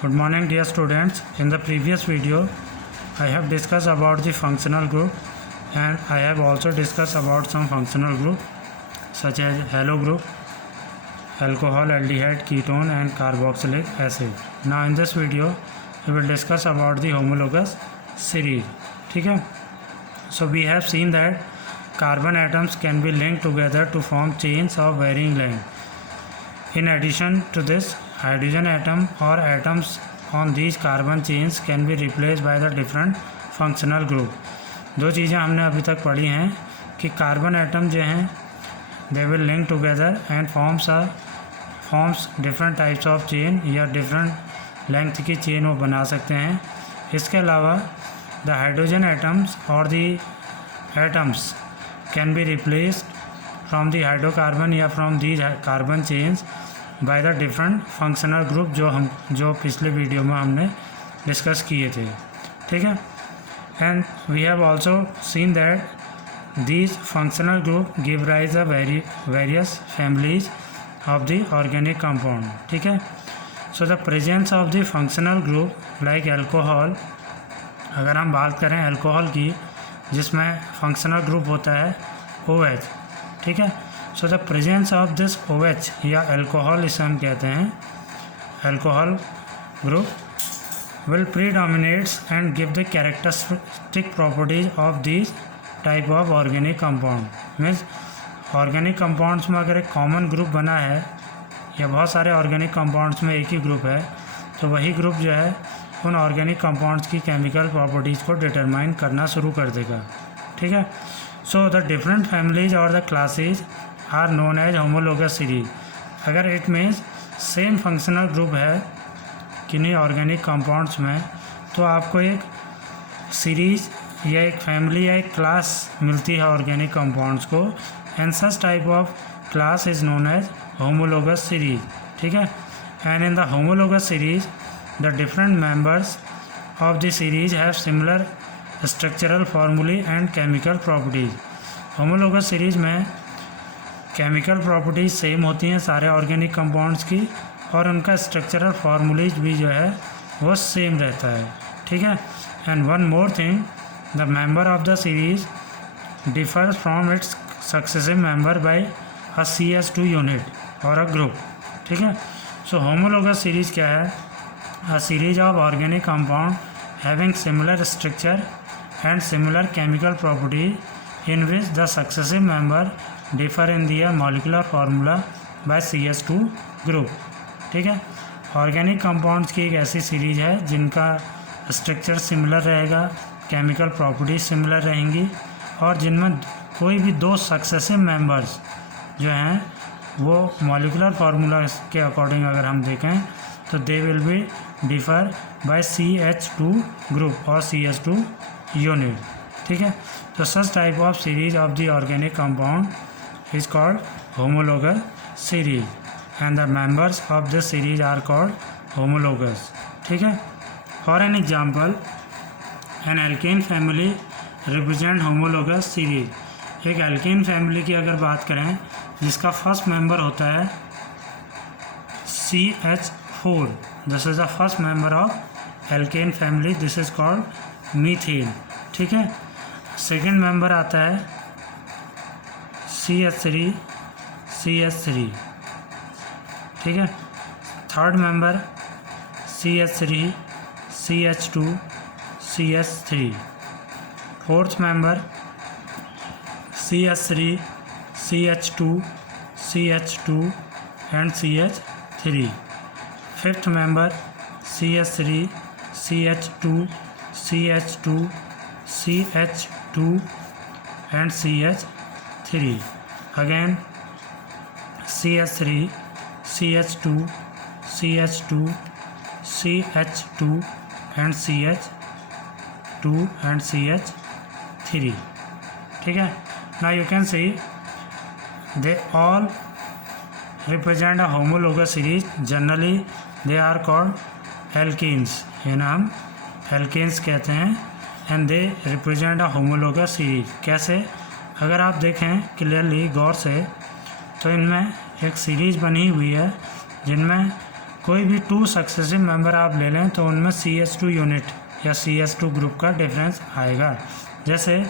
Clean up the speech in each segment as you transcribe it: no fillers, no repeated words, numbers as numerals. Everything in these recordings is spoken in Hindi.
Good morning dear students. In the previous video I have discussed about the functional group and I have also discussed about some functional group such as halo group, alcohol, aldehyde, ketone and carboxylic acid. Now in this video we will discuss about the homologous series. ठीक है. So we have seen that carbon atoms can be linked together to form chains of varying length. In addition to this, hydrogen atom or atoms on these carbon chains can be replaced by the different functional group. दो चीज़ें हमने अभी तक पढ़ी हैं कि कार्बन एटम जो हैं they will link together and forms different types of chain या डिफरेंट लेंथ की चेन वो बना सकते हैं. इसके अलावा द हाइड्रोजन एटम्स और the atoms can be replaced from the hydrocarbon या from the carbon chains by the different functional group जो पिछले वीडियो में हमने डिस्कस किए थे. ठीक है. And we have also seen that these functional group give rise a various families of the organic compound. ठीक है. So the presence of the functional group like alcohol, अगर हम बात करें एल्कोहल की जिसमें फंक्शनल ग्रुप होता है OH. ठीक है. So the presence of this OH या अल्कोहल इसे हम कहते हैं alcohol group will predominates and give the characteristic properties of this type of organic compound. Means organic compounds में अगर एक कॉमन ग्रुप बना है या बहुत सारे ऑर्गेनिक कंपाउंड्स में एक ही ग्रुप है तो वही ग्रुप जो है उन ऑर्गेनिक कंपाउंड्स की केमिकल प्रॉपर्टीज़ को डिटरमाइन करना शुरू कर देगा. ठीक है. सो द डिफरेंट फैमिलीज और the classes are known as homologous series. अगर it means same functional group है किन्हीं ऑर्गेनिक कंपाउंड्स में तो आपको एक सीरीज या एक फैमिली या एक क्लास मिलती है ऑर्गेनिक कंपाउंड्स को. And such type of class is known as homologous series. ठीक है. And in the homologous series the different members of the series have similar structural formulae and chemical properties. Homologous series में केमिकल प्रॉपर्टीज़ सेम होती हैं सारे ऑर्गेनिक कंपाउंड्स की और उनका स्ट्रक्चरल फार्मूलेज भी जो है वो सेम रहता है. ठीक है. And one more thing, the member of the series differs from its successive member by a CH2 unit और अ ग्रुप. ठीक है. सो होमोलोगस सीरीज क्या है? A series of organic compound having similar structure and similar chemical property in which the successive member differ in their molecular formula by CH2 group. ठीक है. ऑर्गेनिक कंपाउंड्स की एक ऐसी सीरीज है जिनका स्ट्रक्चर सिमिलर रहेगा, केमिकल प्रॉपर्टीज सिमिलर रहेंगी और जिनमें कोई भी दो सक्सेसिव मेंबर्स जो हैं वो मॉलिकुलर फार्मूला के अकॉर्डिंग अगर हम देखें तो they will be differ by CH2 group और CH2 यूनिट. ठीक है. तो such type of series of the organic compound is called homologous series and the members of the series are called homologous. ठीक है. For an example, an alkane family represent homologous series. एक एल्केन फैमिली की अगर बात करें जिसका फर्स्ट मेंबर होता है CH4, this is the first member of alkene family, this is called methane. ठीक है. सेकंड मेंबर आता है CH3. ठीक है. Third member CH3, CH2, CH3. Fourth member CH3, CH2, CH2 and CH3. Fifth member CH3, CH2, CH2, CH2 and CH3. Again CH3, CH2, CH2, CH2 and CH2 and CH3. ठीक है. Now you can see they all represent a homologous series. Generally they are called alkenes. इन्हें हम एल्केन्स कहते हैं and they represent a homologous series. कैसे? अगर आप देखें क्लियरली गौर से तो इनमें एक सीरीज़ बनी हुई है जिनमें कोई भी 2 सक्सेसिव मेंबर आप ले लें तो उनमें CH2 यूनिट या CH2 ग्रुप का डिफरेंस आएगा। जैसे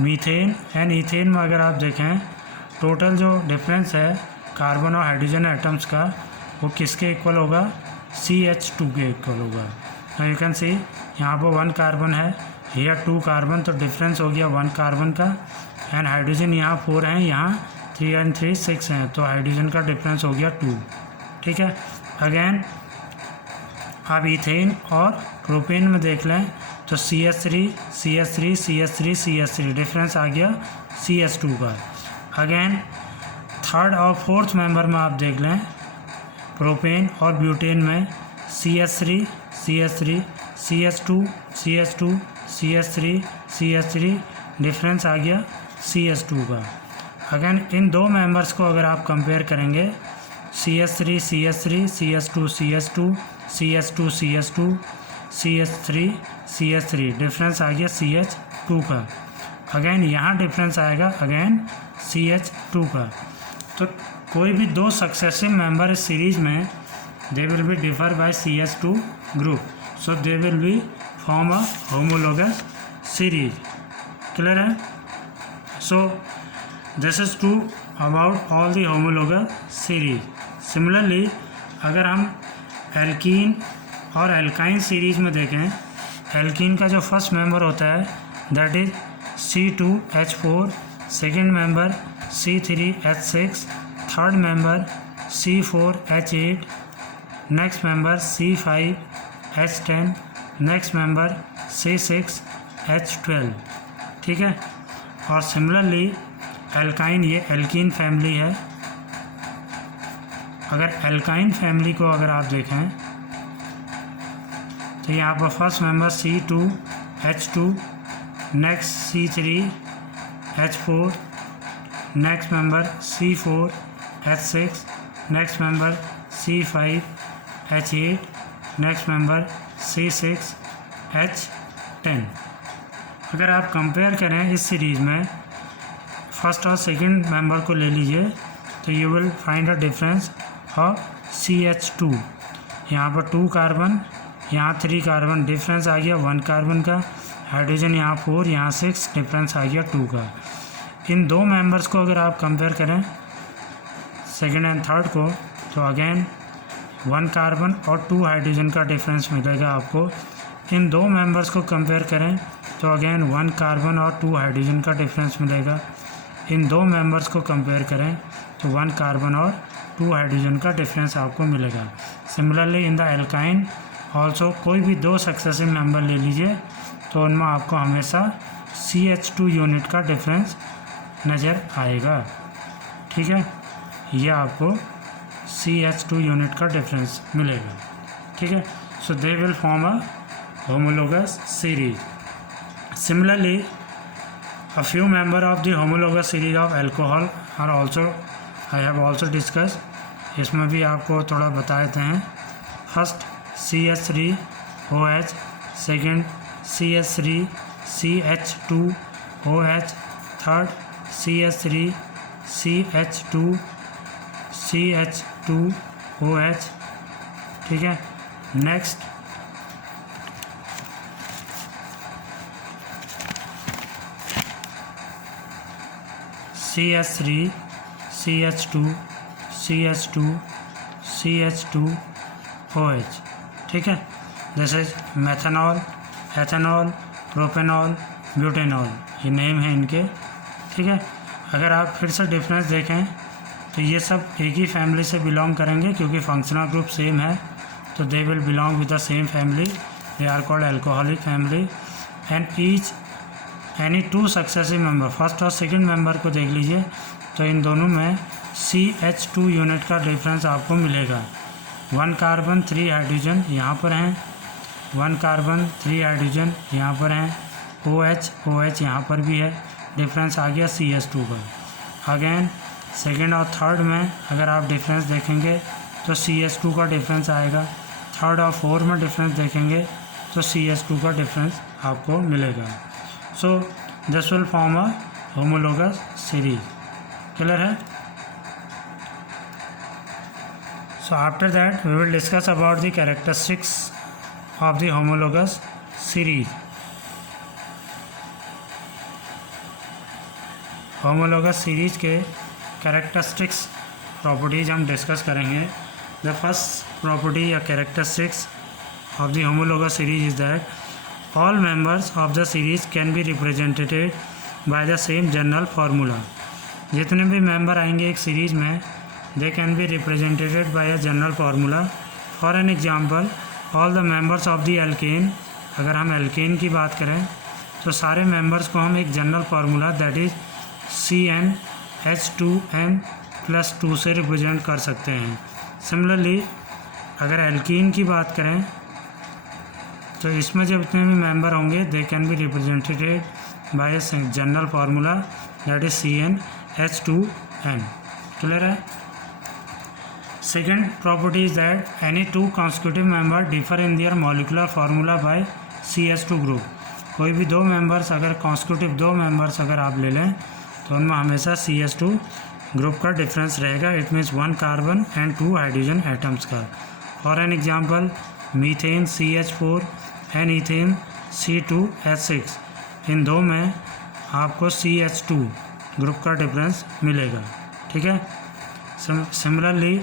मीथेन एंड ईथेन में अगर आप देखें टोटल जो डिफरेंस है कार्बन और हाइड्रोजन एटम्स का वो किसके इक्वल होगा, CH2 के इक्वल होगा। तो यू कैन सी यहाँ पर 1 कार्बन है, यहाँ 2 कार्बन, तो डिफरेंस हो गया 1 कार्बन का। एंड हाइड्रोजन यहाँ 4 हैं, यहाँ 3 एंड 3 6 हैं, तो हाइड्रोजन का डिफरेंस हो गया 2। ठीक है। अगेन आप ईथेन और प्रोपेन में देख लें तो CH3 CH3 CH3 CH3 difference आ गया CH2 का। अगेन थर्ड और फोर्थ मेंबर में आप देख लें प्रोपेन और ब्यूटेन में CH3 CH3 CH2 CH2 CH3 CH3 difference आ गया CH2 का। अगेन इन दो मेंबर्स को अगर आप कंपेयर करेंगे CH3 CH3 CH2 CH2 CH2 CH2 CH3 CH3 difference आ गया CH2 का। अगेन यहाँ डिफरेंस आएगा अगेन CH2 का। तो कोई भी 2 सक्सेसिव मेंबर इस सीरीज में they will be differ by CH2 group, so they will be form a homologous series. Clear है? So this is true about all the homologous series. Similarly अगर हम एल्कीन और एल्काइन सीरीज में देखें, एल्कीन का जो फर्स्ट मेंबर होता है that is C2H4, second member C3H6, third member C4H8, next member C5H10, next member C6H12। ठीक है। और सिमिलरली एल्काइन, ये एल्कीन फैमिली है। अगर एल्काइन फैमिली को अगर आप देखें तो यहाँ पर first member C2H2, next C3H4, next member C4H6, next member C5H8, next member C6H10। अगर आप कंपेयर करें इस सीरीज़ में फर्स्ट और सेकंड मेंबर को ले लीजिए तो you will find a difference of CH2। यहाँ पर 2 कार्बन, यहाँ 3 कार्बन, डिफरेंस आ गया 1 कार्बन का। हाइड्रोजन यहाँ 4, यहाँ 6, डिफरेंस आ गया 2 का। इन 2 मेंबर्स को अगर आप कंपेयर करें सेकंड एंड थर्ड को तो अगेन 1 कार्बन और 2 हाइड्रोजन का डिफरेंस मिलेगा आपको। इन 2 मेंबर्स को कंपेयर करें तो अगेन 1 कार्बन और 2 हाइड्रोजन का डिफरेंस मिलेगा। इन 2 मेंबर्स को कंपेयर करें तो 1 कार्बन और 2 हाइड्रोजन का डिफरेंस आपको मिलेगा। Similarly in the alkyne also कोई भी 2 सक्सेसिव मेंबर ले लीजिए तो उनमें आपको हमेशा CH2 यूनिट का डिफरेंस नज़र आएगा। ठीक है, यह आपको CH2 यूनिट का डिफरेंस मिलेगा। ठीक है, so they will form a homologous series. Similarly, a few members of the homologous series of alcohol are also I have also discussed. इसमें भी आपको थोड़ा बता देते हैं। First CH3OH, second CH3CH2OH, third CH3CH2OH। ठीक है, next CH3 CH2 CH2 CH2OH। ठीक है, जैसे मेथनॉल, एथेनॉल, प्रोपेनॉल, ब्यूटेनॉल, ये नेम है इनके। ठीक है, अगर आप फिर से डिफरेंस देखें तो ये सब एक ही फैमिली से बिलोंग करेंगे क्योंकि फंक्शनल ग्रुप सेम है, तो they will belong with the same family, they are called alcoholic family. And each any 2 successive member, first और सेकंड मेंबर को देख लीजिए तो इन दोनों में CH2 यूनिट का डिफरेंस आपको मिलेगा। 1 कार्बन 3 हाइड्रोजन यहाँ पर हैं, 1 कार्बन 3 हाइड्रोजन यहाँ पर हैं, OH यहाँ पर भी है, डिफरेंस आ गया CH2 का। अगेन सेकेंड और थर्ड में अगर आप डिफरेंस देखेंगे तो CH2 का डिफरेंस आएगा। थर्ड और फोर्थ में डिफरेंस देखेंगे तो CH2 का डिफरेंस आपको मिलेगा। So this will form a homologous series. Clear है? So after that we will discuss about the characteristics of the homologous series. Homologous series के कैरेक्टरिस्टिक्स प्रॉपर्टीज़ हम डिस्कस करेंगे. द फर्स्ट प्रॉपर्टी या characteristics of the homologous series is that all members of the series can be represented by the same general formula. जितने भी मेंबर आएंगे एक सीरीज़ में दे can be represented by a general formula. For an example all the members of the alkene. अगर हम एल्केन की बात करें तो सारे मेंबर्स को हम एक general formula that is CnH2n+2 से रिप्रेजेंट कर सकते हैं. सिमिलरली अगर एल्कीन की बात करें तो इसमें जब जितने भी मेंबर होंगे they can be represented by a general formula that is CnH2n. Clear है. Second property is that any two constitutive member differ in their molecular formula by CH2 group. कोई भी दो मेंबर्स अगर कॉन्स्टिट्यूटिव दो मेंबर्स अगर आप ले लें तो उनमें हमेशा CH2 ग्रुप का डिफरेंस रहेगा. It means 1 carbon and 2 hydrogen atoms का. For an example methane CH4 and ethane C2H6. इन दो में आपको CH2 ग्रुप का डिफरेंस मिलेगा. ठीक है. Similarly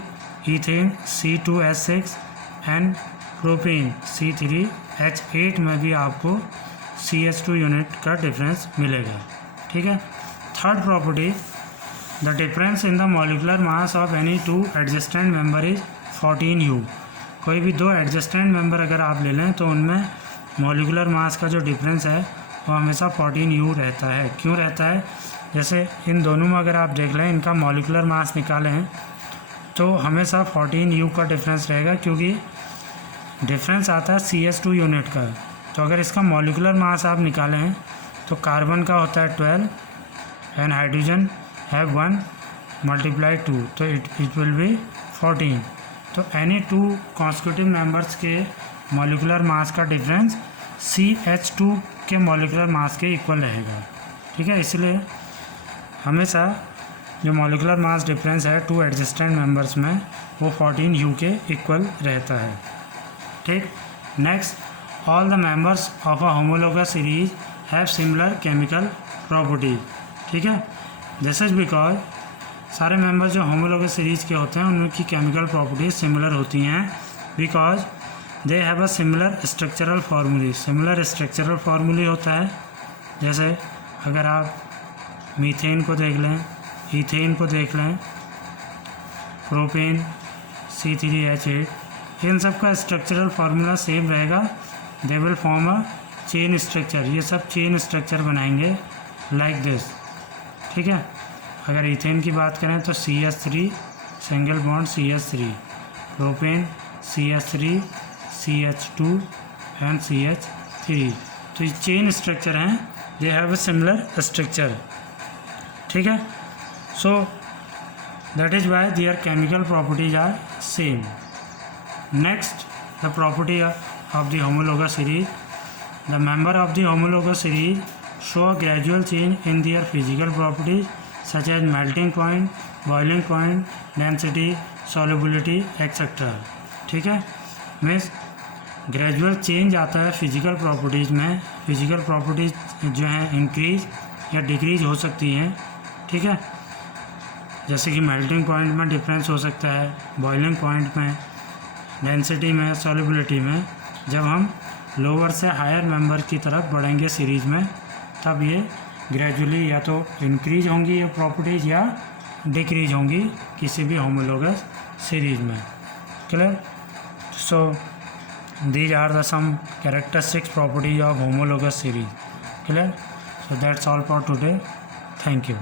ethane C2H6 and propane C3H8 में भी आपको CH2 यूनिट का डिफरेंस मिलेगा. ठीक है. Third property the difference in the molecular mass of any two adjacent member is 14U. कोई भी दो एडजस्टेंट मेंबर अगर आप ले लें तो उनमें मॉलिकुलर मास का जो डिफरेंस है वो हमेशा 14U रहता है. क्यों रहता है? जैसे इन दोनों में अगर आप देख लें इनका मॉलिकुलर मास निकालें हैं तो हमेशा 14U का डिफरेंस रहेगा क्योंकि डिफरेंस आता है CH2 यूनिट का. तो अगर इसका मॉलिकुलर मास आप निकालें हैं तो कार्बन का होता है 12 एंड हाइड्रोजन हैव 1 × 2 तो इट विल बी 14. तो एनी टू कॉन्स्टिट्यूटिव मेंबर्स के मॉलिकुलर मास का डिफरेंस CH2 के मॉलिकुलर मास के इक्वल रहेगा. ठीक है. इसलिए हमेशा जो मॉलिकुलर मास डिफरेंस है टू एडजस्टेंट मेंबर्स में वो 14U के इक्वल रहता है. ठीक. Next all the members of a homologous series have similar chemical properties. ठीक है. दिस इज बिकॉज सारे मेंबर्स जो होमोलोगस सीरीज के होते हैं उनकी केमिकल प्रॉपर्टीज सिमिलर होती हैं because they have a similar structural formulae. Similar structural formulae होता है. जैसे अगर आप मीथेन को देख लें, इथेन को देख लें, प्रोपेन C3H8, इन सब का स्ट्रक्चरल फार्मूला सेम रहेगा. दे will form a chain structure. ये सब चेन स्ट्रक्चर बनाएंगे लाइक दिस. ठीक है. अगर इथेन की बात करें तो CH3 single bond CH3, propane CH3 CH2 and CH3. तो ये चेन स्ट्रक्चर हैं. They have a similar structure. ठीक है. So that is why their chemical properties are same. Next the property of the homologous series. The member of the homologous series show a gradual change in their physical properties such as melting point, boiling point, density, solubility, etc. ठीक है. मीन्स ग्रेजुअल चेंज आता है फिजिकल प्रॉपर्टीज़ में. फिजिकल प्रॉपर्टीज़ जो हैं इंक्रीज या डिक्रीज हो सकती हैं. ठीक है. जैसे कि मेल्टिंग पॉइंट में डिफरेंस हो सकता है, बॉइलिंग पॉइंट में, डेंसिटी में, सॉल्युबिलिटी में. जब हम लोअर से हायर मेंबर की तरफ बढ़ेंगे सीरीज़ में तब ये ग्रेजुअली या तो इंक्रीज होंगी ये प्रॉपर्टीज़ या डिक्रीज होंगी किसी भी होमोलोगस सीरीज में. Clear. So these are the some characteristic properties of homologous series. Clear. So that's all for today. Thank you.